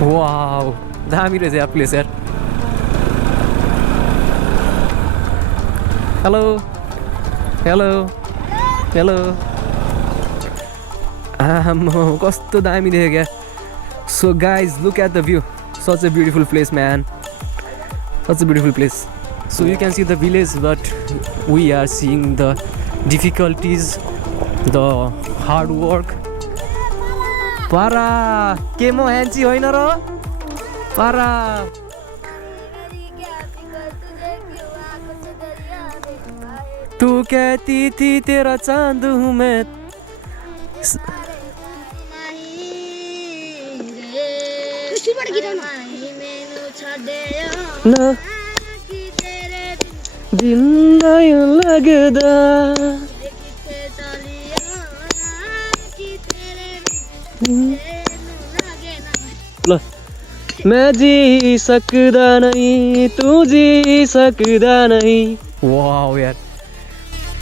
Wow दामी रहेछ यार प्लेस यार हेलो हेलो हेलो कस्तो दामी देख्यो क्या so guys look at the view such a beautiful place man such a beautiful place so you can see the village but we are seeing the difficulties the hard work पारा के म ह्यान्ची होइन र पारा तू कहती थी तेरा चांद हूँ मैं न जिंदा लगदा ल मैं जी सकदा नहीं तू जी सकदा नहीं वाउ यार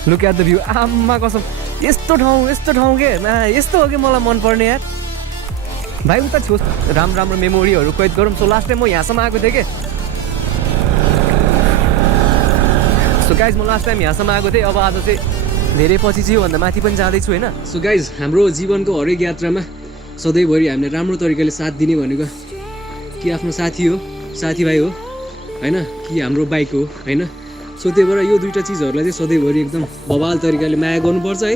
लुक एट द भ्यू आम्मा कसम यस्तो ठाउँ के यस्तो हो कि मलाई मनपर्ने यार भाइ उता छेउ राम्रो मेमोरीहरू कैद गरौँ सो लास्ट टाइम म यहाँसम्म आएको थिएँ कि सो गाइज म लास्ट टाइम यहाँसम्म आएको थिएँ अब आज चाहिँ धेरै पछि चाहिँ योभन्दा माथि पनि जाँदैछु होइन सो गाइज हाम्रो जीवनको हरेक यात्रामा सधैँभरि हामीले राम्रो तरिकाले साथ दिने भनेको कि आफ्नो साथी हो साथीभाइ हो होइन कि हाम्रो बाइक हो होइन सो त्यही भएर यो दुईवटा चिजहरूलाई चाहिँ सधैँभरि एकदम बवाल तरिकाले माया गर्नुपर्छ है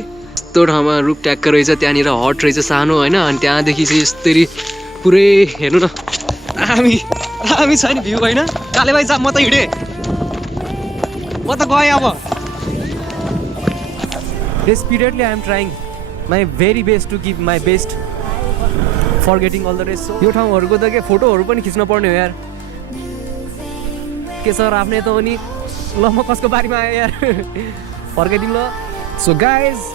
यस्तो ठाउँमा रुख ट्याक्क रहेछ त्यहाँनिर हट रहेछ सानो होइन अनि त्यहाँदेखि चाहिँ यस्तरी पुरै हेर्नु न दामी छ नि भ्यू होइन काले भाइ म त हिँडेँ म त गएँ अब desperately I am trying my very best to give my best for getting all the rest यो ठाउँहरूको त के फोटोहरू पनि खिच्न पर्ने हो यार के सर आफ्नै त हो नि ल म कसको बारीमा आएँ यार फर्काइदिउँ ल सो गाइज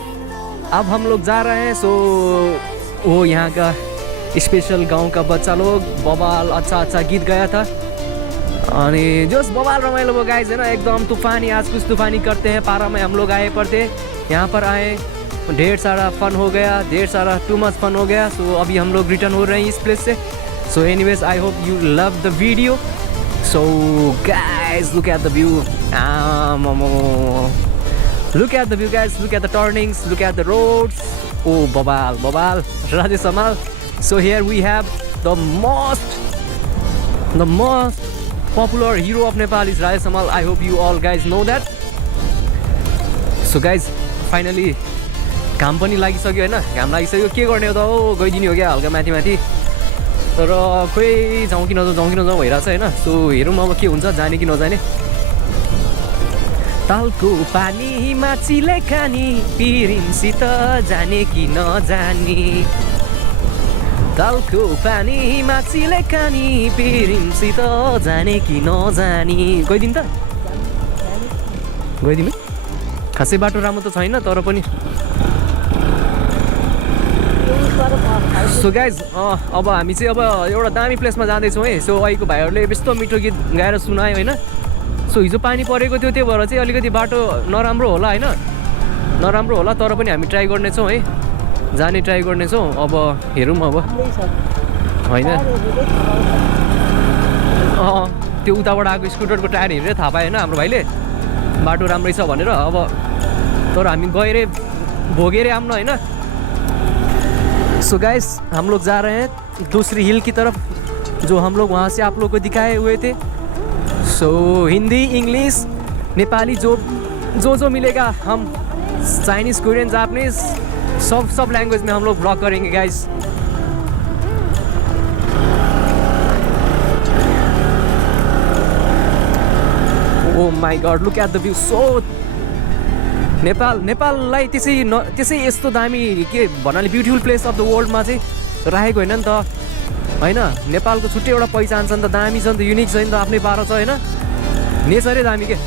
अब हम लोग जा रहे हैं सो वो यहाँ का स्पेशल गांव का बच्चा लोग बवाल अच्छा गीत गाया था अनि जोस बवाल रमाइलो वो गाइज है ना एकदम तूफानी आज कुछ तूफानी करते हैं पारा में हम लोग आए पड़ते यहाँ पर आए ढेर सारा फन हो गया ढेर सारा टू मच फन हो गया सो अभी हम लोग रिटर्न हो रहे हैं इस प्लेस से so anyways I hope you love the video so guys look at the view look at the view guys look at the turnings look at the roads oh babal Rajesh Samal so here we have the most popular hero of Nepal is Rajesh Samal I hope you all guys know that so guys finally घाम पनि लागिसक्यो हैन घाम लागिसक्यो के गर्ने हो त हो गइदिने हो क्या हल्का माथि तर खोइ जाउँ कि नजाउँ भइरहेछ हैन सो हेरौँ अब के हुन्छ जाने कि नजाने तालको पानी माछीले खानी पिरिमसित जाने कि नजाने तालको पानी माछीले खानी पिरिमसित जाने कि नजाने गइदिनु त गइदिनु खासै बाटो राम्रो त छैन तर पनि सो गाइज अब हामी चाहिँ अब एउटा दामी प्लेसमा जाँदैछौँ है सो अहिलेको भाइहरूले यस्तो मिठो गीत गाएर सुनायो होइन सो हिजो पानी परेको थियो त्यही भएर चाहिँ अलिकति बाटो नराम्रो होला होइन नराम्रो होला तर पनि हामी ट्राई गर्नेछौँ है जाने ट्राई गर्नेछौँ अब हेरौँ अब होइन त्यो उताबाट आएको स्कुटरको टायर हेरेर थाहा पायो होइन हाम्रो भाइले बाटो राम्रै छ भनेर अब तर हामी गएरै भोगेरै आउन होइन सो गाइस हम लोग जा रहे हैं दूसरी हिल की तरफ जो हम लोग वहाँ से आप लोग को दिखाए हुए थे सो हिंदी इंग्लिश नेपाली जो मिलेगा हम चाइनीज़ कोरियन जापानीज़ सब लैंग्वेज में हम लोग ब्लॉग करेंगे guys oh my god look at the view so नेपाललाई त्यसै यस्तो दामी के भन्नाले ब्युटिफुल प्लेस अफ द वर्ल्डमा चाहिँ राखेको होइन नि त होइन नेपालको छुट्टै एउटा पहिचान छ नि त दामी छ नि त युनिक छ नि त आफ्नै पारो छ होइन नेचरै दामी के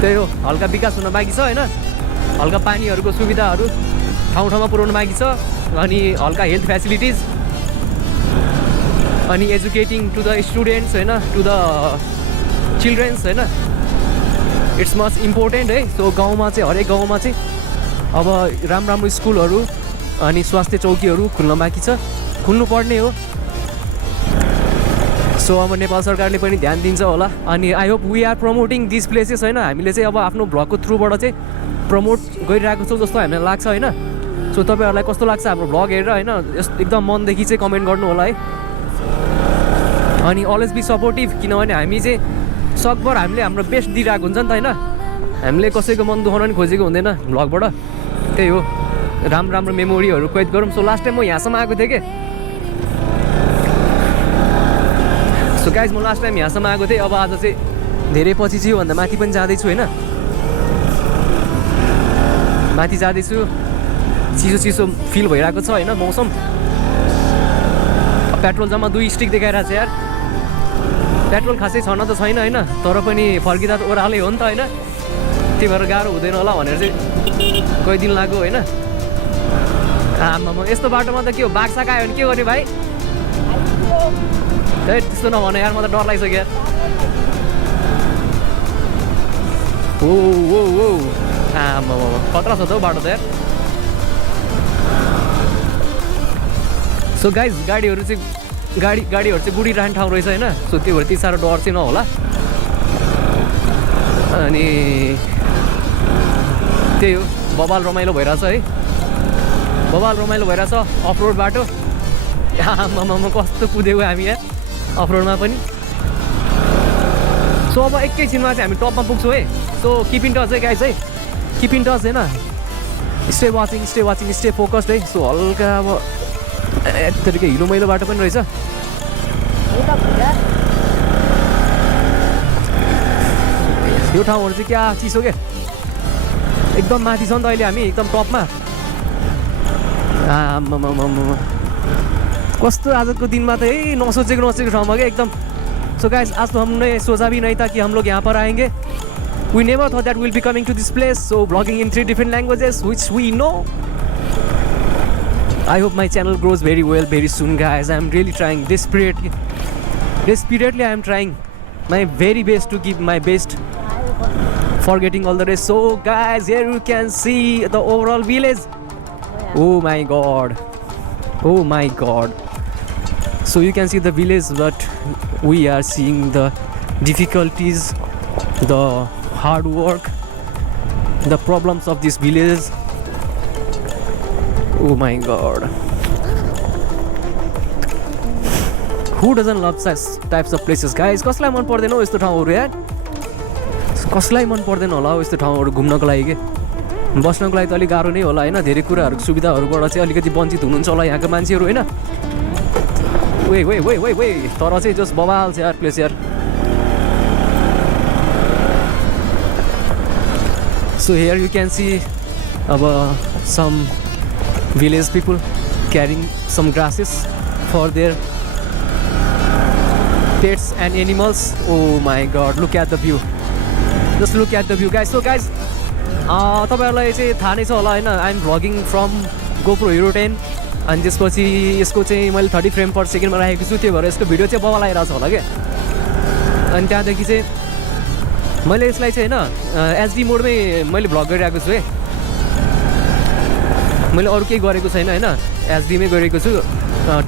त्यही हो हल्का विकास हुन बाँकी छ होइन हल्का पानीहरूको सुविधाहरू ठाउँ पुर्याउनु बाँकी छ अनि हल्का हेल्थ फेसिलिटिज अनि एजुकेटिङ टु द स्टुडेन्ट्स होइन टु द चिल्ड्रेन्स होइन इट्स मच इम्पोर्टेन्ट है सो गाउँमा चाहिँ हरेक गाउँमा चाहिँ अब राम्रो स्कुलहरू अनि स्वास्थ्य चौकीहरू खुल्न बाँकी छ खुल्नु पर्ने हो सो अब नेपाल सरकारले पनि ध्यान दिन्छ होला अनि I hope we are promoting this places होइन हामीले चाहिँ अब आफ्नो भ्लगको थ्रुबाट चाहिँ प्रमोट गरिरहेको छौँ जस्तो हामीलाई लाग्छ होइन सो तपाईँहरूलाई कस्तो लाग्छ हाम्रो भ्लग हेरेर होइन एकदम मनदेखि चाहिँ कमेन्ट गर्नु होला है अनि अलवेज बी सपोर्टिभ किनभने हामी चाहिँ सकभर हामीले हाम्रो बेस्ट दिइरहेको हुन्छ नि त होइन हामीले कसैको मन दुखाउन पनि खोजेको हुँदैन भ्लगबाट त्यही हो राम्रो राम्रो मेमोरीहरू कैद गरौँ सो लास्ट टाइम म यहाँसम्म आएको थिएँ कि सो गाइज म लास्ट टाइम यहाँसम्म आएको थिएँ अब आज चाहिँ धेरै पछि चाहिँ योभन्दा माथि पनि जाँदैछु होइन माथि जाँदैछु चिसो चिसो फिल भइरहेको छ होइन मौसम पेट्रोल जम्मा 2 स्टिक देखाइरहेको छ यार पेट्रोल खासै छन त छैन होइन तर पनि फर्किँदा त ओह्रालै हो नि त होइन त्यही भएर गाह्रो हुँदैन होला भनेर चाहिँ कति दिन लाग्यो होइन आमा यस्तो बाटोमा त के हो बाघ साग आयो भने के गर्ने भाइ त्यस्तो नभन यार म त डर लागिसक्यो यार हो हो हो आमा खतरा छ त हौ बाटो त यार सो गाइज गाडीहरू चाहिँ गुडिरहने ठाउँ रहेछ होइन सो त्यो भएर त्यति साह्रो डर चाहिँ नहोला अनि त्यही हो बबाल रमाइलो भइरहेछ है बबाल रमाइलो भइरहेछ अफरोड बाटो आमामा कस्तो कुदेको हामी यहाँ अफरोडमा पनि सो अब एकैछिनमा चाहिँ हामी टपमा पुग्छौँ है सो किप इन टच है गाइज है किप इन टच होइन स्टे वाचिङ स्टे फोकस्ड है सो हल्का अब यत्तिकै हिलो मैलो बाटो पनि रहेछ यो ठाउँहरू चाहिँ क्या चिसो के एकदम माथि छ नि त अहिले हामी एकदम टपमा कस्तो आजको दिनमा त है नसोचेको ठाउँमा क्या एकदम सो गाइस आज तो हमने सोचा भी नहीं था कि हम लोग यहाँ पर आएंगे we never thought that we'll be coming to this place so vlogging in 3 different languages which we know I hope my channel grows very well very soon guys I'm really trying desperately I am trying my very best to give my best forgetting all the rest so guys here you can see the overall village oh my god so you can see the village but we are seeing the difficulties the hard work the problems of this village oh my god who doesn't love such types of places guys कसलाई मन पर्दैन हो यस्तो ठाउँहरु यार कसलाई मन पर्दैन होला हो यस्तो ठाउँहरु घुम्नको लागि के बस्नको लागि त अलि गाह्रो नै होला हैन धेरै कुराहरुको सुविधाहरुबाट चाहिँ अलिकति वञ्चित हुनुहुन्छ होला यहाँका मान्छेहरु हैन वे तर चाहिँ जस बवाल छ यार प्लेस यार so here you can see some village people carrying some grasses for their pets and animals oh my god look at the view just look at the view guys so guys तपाईहरुलाई चाहिँ थाहा नै छ होला हैन I am vlogging from GoPro Hero 10 अनि त्यसपछि यसको चाहिँ मैले 30 फ्रेम पर सेकेन्डमा राखेको छु त्यो भएर यसको भिडियो चाहिँ बवाल आइरहेको छ होला के अनि त्यहाँदेखि चाहिँ मैले यसलाई चाहिँ हैन एचडी मोडमै मैले भ्लग गरिरहेको छु है मैले अरु केही गरेको छैन हैन एचडी मै गरेको छु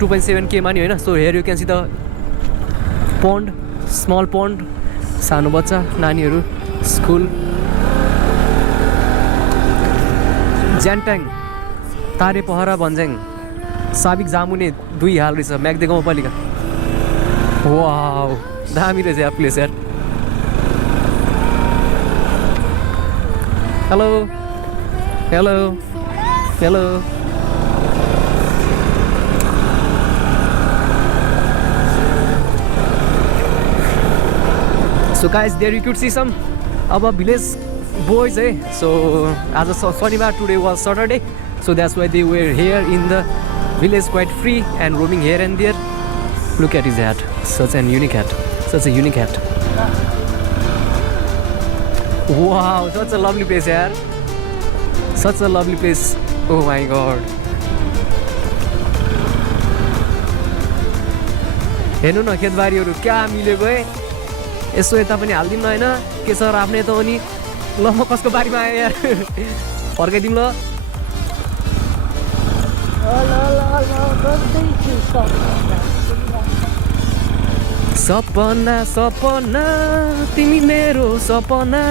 2.7K मा नि हैन so here you can see the pond small pond सानो बच्चा नानीहरु स्कुल ज्यान्टाङ तारे पहरा भन्ज्याङ साबिक जामुने दुई हाल रहेछ म्याग्दे गाउँपालिका वाउ दामी रहेछ यार प्लेस यार hello hello hello so guys there you could see some of our village boys so as a Shanibar today was Saturday so that's why they were here in the village quite free and roaming here and there look at his hat such a unique hat wow such a lovely place yaar such a lovely place oh my god हेर्नु न खेतबारीहरु क्या मिलेको है यसो यता पनि हाल्दिम न हैन के सर आफ्नै त हो नि ल म कसको बारीमा आए यार फर्काइदिम ल सपना सपना तिमी मेरो सपना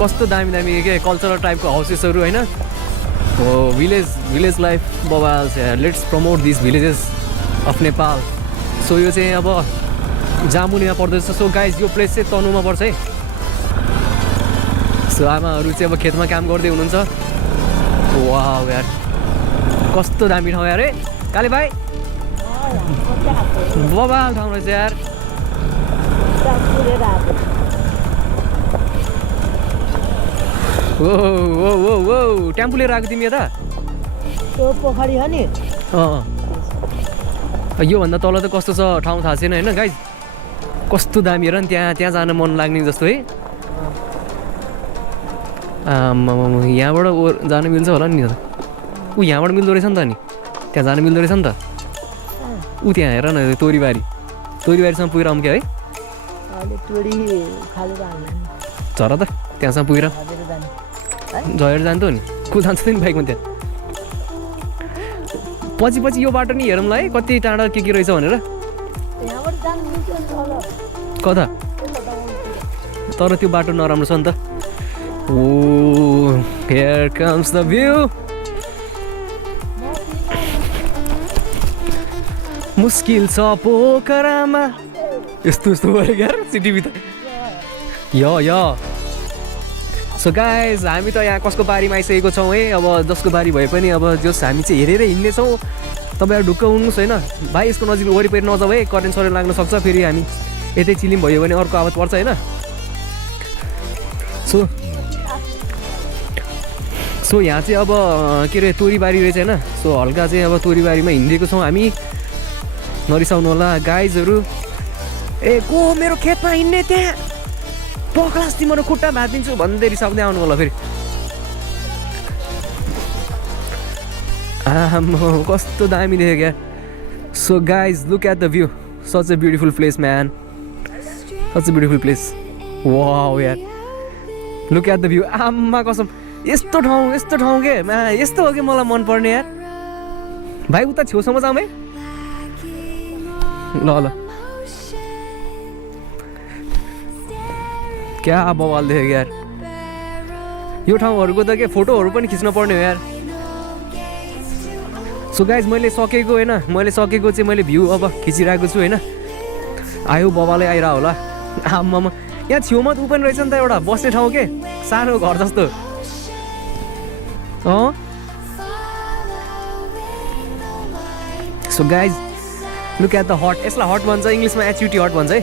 कस्तो दामी दामी के कल्चरल टाइपको हाउसेसहरू होइन हो भिलेज लाइफ बबाल let's promote this villages of Nepal so यो चाहिँ अब जामुनेमा पर्दछ सो गाइज यो प्लेस चाहिँ तनुमा पर्छ है सो आमाहरू चाहिँ अब खेतमा काम गर्दै हुनुहुन्छ वाउ यार कस्तो दामी ठाउँ यार है काले भाइ बबाल ठाउँ रहेछ यार ओ टेम्पो लिएर आएको तिमी यता पोखरी हो नि योभन्दा तल त कस्तो छ ठाउँ थाहा छैन होइन गाइज कस्तो दामी हेर नि त्यहाँ जान मन लाग्ने जस्तो है यहाँबाट जानु मिल्छ होला नि ऊ यहाँबाट मिल्दो रहेछ नि त नि त्यहाँ जानु मिल्दो रहेछ नि त ऊ त्यहाँ हेर न तोरीबारीसम्म पुगेर आउँ क्या है झर त त्यहाँसम्म पुगेर झरेर जान्छ नि को जान्छ नि बाइकमा त्यहाँ पछि यो बाटो नि हेरौँला है कति टाढा के रहेछ भनेर कता तर त्यो बाटो नराम्रो छ नि त ओ हियर कम्स द भ्यू मुस्किल छ पोखरामा यस्तो गरेको यार सिटिभी त या सो गाइज हामी त यहाँ कसको बारीमा आइसकेको छौँ है अब जसको बारी भए पनि अब जस हामी चाहिँ हेरेर हिँड्नेछौँ तपाईँहरू ढुक्क हुनुहोस् होइन भाइ यसको नजिक वरिपरि नजाऊ है करेन्ट सरेन्ट लाग्न सक्छ फेरि हामी यतै चिलिम भयो भने अर्को आवाज पर्छ होइन सो यहाँ चाहिँ अब के अरे तोरीबारी रहेछ होइन सो हल्का चाहिँ अब तोरीबारीमा हिँडेको छौँ हामी नरिसाउनु होला गाइजहरू ए को मेरो खेतमा हिँड्ने त्यहाँ पक्लास तिम्रो खुट्टा भाँदिन्छु भन्दै रिसाउँदै आउनु होला फेरि आम्म कस्तो दामी देख्यो क्या so guys look at the view such a beautiful place man such a beautiful place wow यार लुक एट द भ्यू आम्मा कसम यस्तो ठाउँ के यस्तो हो कि मलाई मनपर्ने यार भाइ उता छेउसम्म जाउँ है ल क्या बवाल देखेको यार यो ठाउँहरूको त के फोटोहरू पनि खिच्न पर्ने हो यार सो गाइज मैले सकेको चाहिँ मैले भ्यू अब खिचिरहेको छु होइन आयो बबालै आइरह होला आम्मामा यहाँ छेउमा ऊ पनि रहेछ नि त एउटा बस्ने ठाउँ के सानो घर जस्तो so guys look at the hut यसलाई हट भन्छ इङ्ग्लिसमा एचयुटी हट भन्छ है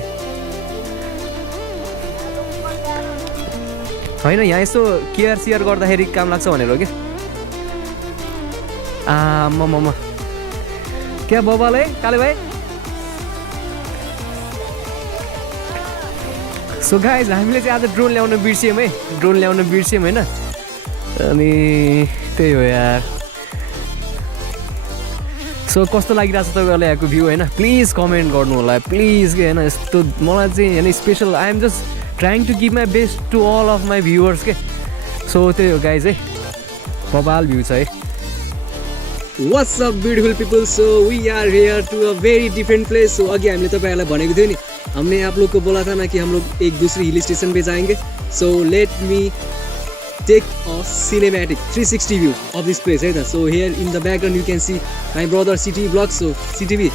होइन यहाँ यसो केयर गर्दाखेरि काम लाग्छ भनेर हो कि आम्मामा क्या बबाल है काले भाइ सो गाइज हामीले चाहिँ आज ड्रोन ल्याउन बिर्स्यौँ होइन अनि त्यही हो यार सो कस्तो लागिरहेको छ तपाईँहरूलाई यहाँको भ्यू होइन प्लिज कमेन्ट गर्नु होला प्लिज के होइन यस्तो मलाई चाहिँ होइन special I am just trying to give my best to all of my viewers के सो त्यही हो गाइज है बबाल भ्यू छ है What's up beautiful people, so we are here to a very different place. So अघि हामीले तपाईहरुलाई भनेको थियो नि हमने आप लोग को बोला था ना कि हम लोग एक दूसरे हिल स्टेशन पे जाएंगे. So let me take a cinematic 360 view of this place है त. So here in the background you can see my brother CTV vlogs. So CTV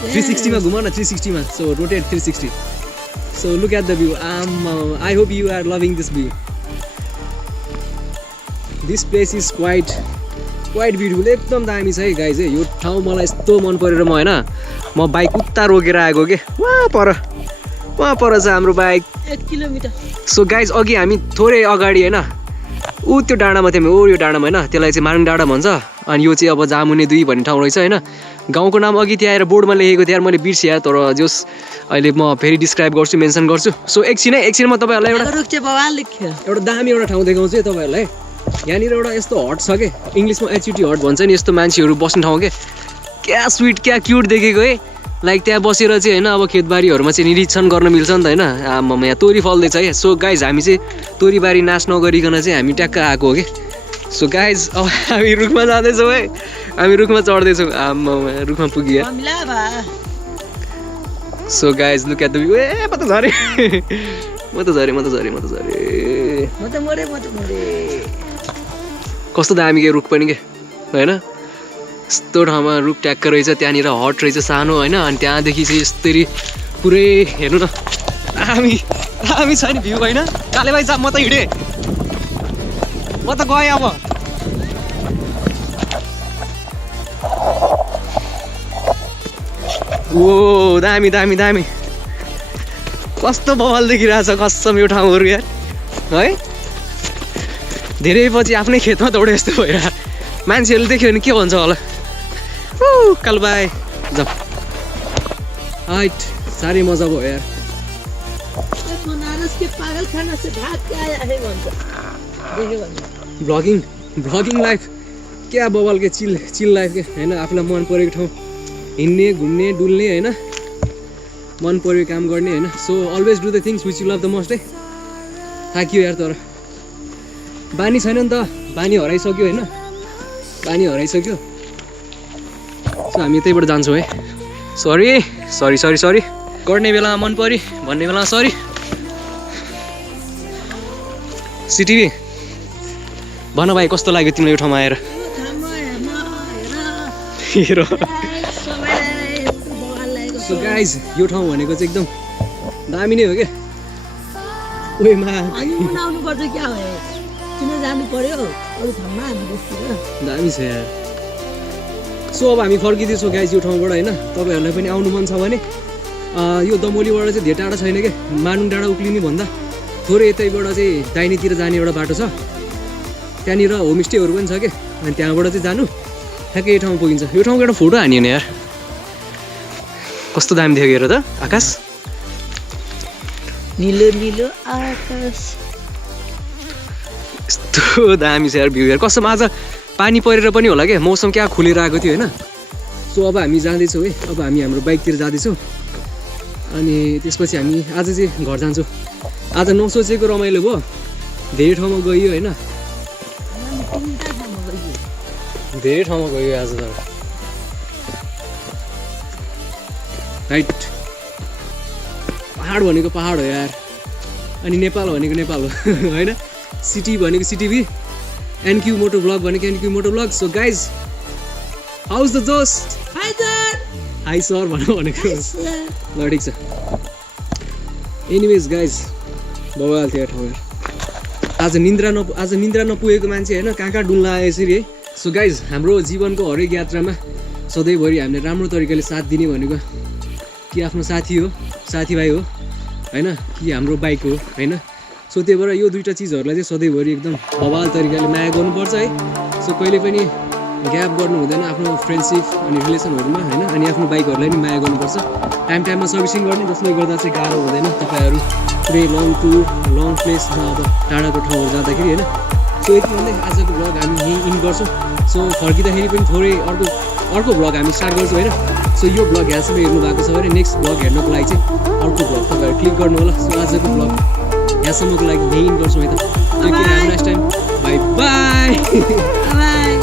360 मा घुमाउन 360 मा. So rotate 360. So look at the view. I hope you are loving this view. This place is quite beautiful एकदम दामी छ है guys है यो ठाउँ मलाई यस्तो मन परेर म होइन म बाइक उता रोकेर आएको के वहाँ पर छ हाम्रो बाइक 1 किलोमिटर. सो गाइज अघि हामी थोरै अगाडि होइन ऊ त्यो डाँडामा थियौँ यो डाँडामा होइन त्यसलाई चाहिँ मारुङ डाँडा भन्छ अनि यो चाहिँ अब जामुने 2 भन्ने ठाउँ रहेछ होइन गाउँको नाम अघि त्यहाँ आएर बोर्डमा लेखेको थियो यार मैले बिर्सेँ तर जोस् अहिले म फेरि डिस्क्राइब गर्छु मेन्सन गर्छु. सो एकछिनमा तपाईँहरूलाई एउटा दामी एउटा ठाउँ देखाउँछु है तपाईँहरूलाई. यहाँनिर एउटा यस्तो हट छ कि इङ्ग्लिसमा एचयुटी हट भन्छ नि यस्तो मान्छेहरू बस्ने ठाउँ के क्या स्विट क्या क्युट देखेको है लाइक त्यहाँ बसेर चाहिँ होइन अब खेतबारीहरूमा चाहिँ निरीक्षण गर्न मिल्छ नि त होइन आम्मामा यहाँ तोरी फल्दैछ क्या सो गाइज हामी चाहिँ तोरीबारी नाश नगरिकन चाहिँ हामी ट्याक्क आएको हो कि सो गाइज अब हामी रुखमा जाँदैछौँ है हामी रुखमा चढ्दैछौँ आम्मामा रुखमा पुगियो so guys look at the view ए म त झरेँ कस्तो दामी के रुख पनि के होइन यस्तो ठाउँमा रुख ट्याक्क रहेछ त्यहाँनिर हट रहेछ सानो होइन अनि त्यहाँदेखि चाहिँ यस्तरी पुरै हेर्नु न दामी दामी छ नि भ्यू होइन काले भाइ म त हिँडेँ म त गएँ अब ओ दामी दामी दामी कस्तो बवाल देखिरहेछ कसम यो ठाउँहरू यार है धेरै पछि आफ्नै खेतमा दौडे जस्तो भएर मान्छेहरूले देख्यो भने के भन्छ होला कालु भाइ जाऊ हाइट साह्रै मजा भयो यार भ्लगिङ लाइफ क्या बवाल के चिल लाइफ के होइन आफूलाई मन परेको ठाउँ हिँड्ने घुम्ने डुल्ने होइन मन परेको काम गर्ने होइन so always do the things which you love the most है थाकियो यार तर बानी छैन नि त बानी हराइसक्यो होइन बानी हराइसक्यो सो हामी त्यहीबाट जान्छौँ है सरी गर्ने बेलामा मन पऱ्यो भन्ने बेलामा सरी सिटिभी भन भाइ कस्तो लाग्यो तिमीलाई यो ठाउँमा आएर हेर सो गाइज यो ठाउँ भनेको चाहिँ एकदम दामी नै हो क्या दामी छ यार सो अब हामी फर्किँदैछौँ गाइज यो ठाउँबाट होइन तपाईँहरूलाई पनि आउनु मन छ भने यो दमोलीबाट चाहिँ धेरै टाढा छैन क्या मानुङ डाँडा उक्लिने भन्दा थोरै यतैबाट चाहिँ दाहिनेतिर जाने एउटा बाटो छ त्यहाँनिर होमस्टेहरू पनि छ क्या अनि त्यहाँबाट चाहिँ जानु ठ्याक्कै यो ठाउँमा पुगिन्छ यो ठाउँको एउटा फोटो हानियो नि यार कस्तो दामी देखेको हेर त आकाश नीलो नीलो आकाश यस्तो दामी छ यार भ्यू यार कसम आज पानी परेर पनि होला क्या मौसम क्या खुलेर आएको थियो होइन सो अब हामी जाँदैछौँ है अब हामी हाम्रो बाइकतिर जाँदैछौँ अनि त्यसपछि हामी आज चाहिँ घर जान्छौँ आज नसोचेको रमाइलो भयो धेरै ठाउँमा गयो होइन धेरै ठाउँमा गयो आज त राइट पहाड भनेको पहाड हो यार अनि नेपाल भनेको नेपाल हो होइन सिटी भनेको सिटिभी एनक्यू मोटो ब्लग भनेको एनक्यू मोटो blog so guys house the जोस हाई सर भनेको ल ठिक छ एनिवेज गाइज बवाल थियो ठाउँ आज निन्द्रा नपुगेको मान्छे होइन कहाँ डुल्न आयो यसरी है सो गाइज हाम्रो जीवनको हरेक यात्रामा सधैँभरि हामीले राम्रो तरिकाले साथ दिने भनेको कि आफ्नो साथीभाइ हो होइन कि हाम्रो बाइक हो होइन सो त्यही भएर यो दुईवटा चिजहरूलाई चाहिँ सधैँभरि एकदम बवाल तरिकाले माया गर्नुपर्छ है सो कहिले पनि ग्याप गर्नु हुँदैन आफ्नो फ्रेन्डसिप अनि रिलेसनहरूमा होइन अनि आफ्नो बाइकहरूलाई पनि माया गर्नुपर्छ टाइममा सर्भिसिङ गर्ने जसले गर्दा चाहिँ गाह्रो हुँदैन तपाईँहरू पुरै लङ टुर लङ प्लेसमा अब टाढाको ठाउँहरू जाँदाखेरि होइन सो यति भन्दै आजको भ्लग हामी यहीँ इन गर्छौँ सो फर्किँदाखेरि पनि थोरै अर्को भ्लग हामी स्टार्ट गर्छौँ होइन सो यो भ्लग यहाँसम्म हेर्नु भएको छ भने नेक्स्ट भ्लग हेर्नको लागि चाहिँ अर्को भ्लग तपाईँहरू क्लिक गर्नु होला सो आजको भ्लग यहाँसम्मको लागि यहीँ इन गर्छौँ है त नेक्स्ट टाइम बाई